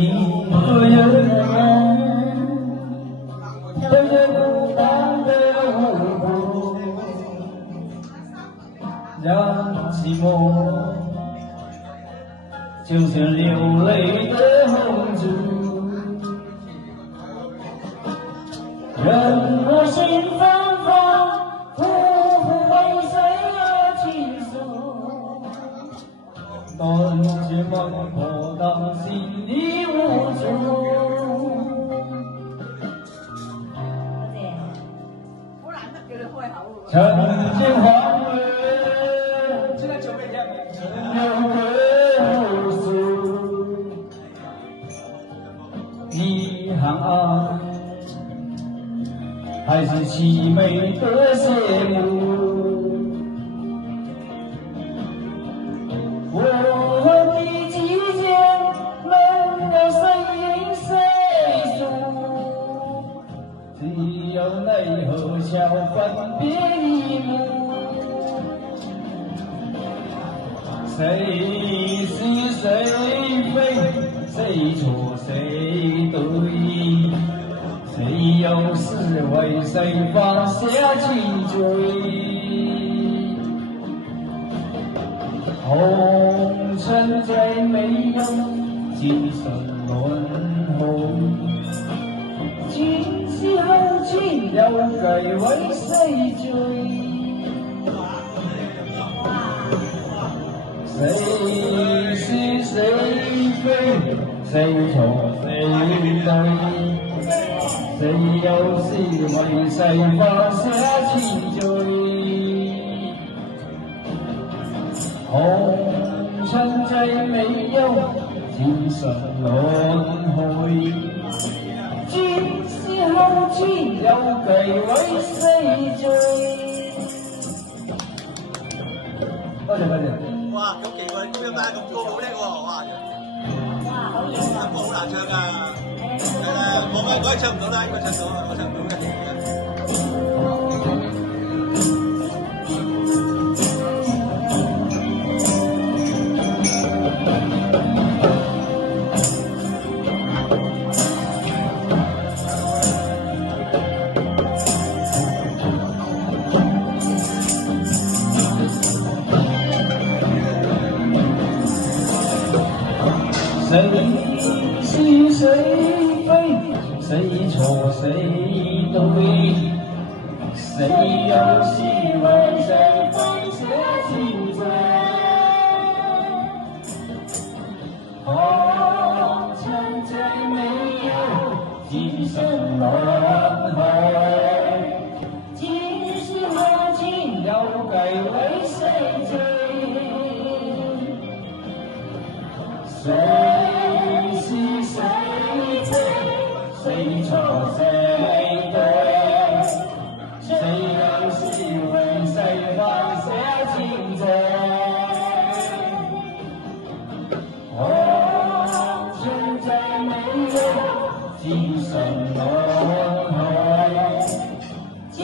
一个人背着孤单的舞步，让寂寞就像流泪的红烛，任我心纷纷，苦苦为谁而倾诉，断翅梦破当心里无助。曾经荒芜，有归无数，遗憾还是凄美的谢幕。我的季节没有谁赢谁输，只有泪和笑分别一幕。谁是谁非，谁错谁对，谁又是为谁放下情追？红尘再没有今生轮回，今夕后今又该为谁追？谁是谁非，谁错谁对，谁又是为谁放下情追？红尘再没有今生轮回，今夕后今又该为谁追？多謝多謝。哇，咁奇怪，點解咁高好叻喎？哇！哇，好嘢啊！歌好難唱㗎。我係唱唔到啦，應該唱到，我唱唔到嘅。谁是谁非，谁错谁对，谁又是为谁放下情追？红尘再没有今生轮回，今夕后今又该为谁追？谁是谁非，谁错谁对，谁又是为谁放下情追？红尘再没有今生轮回，今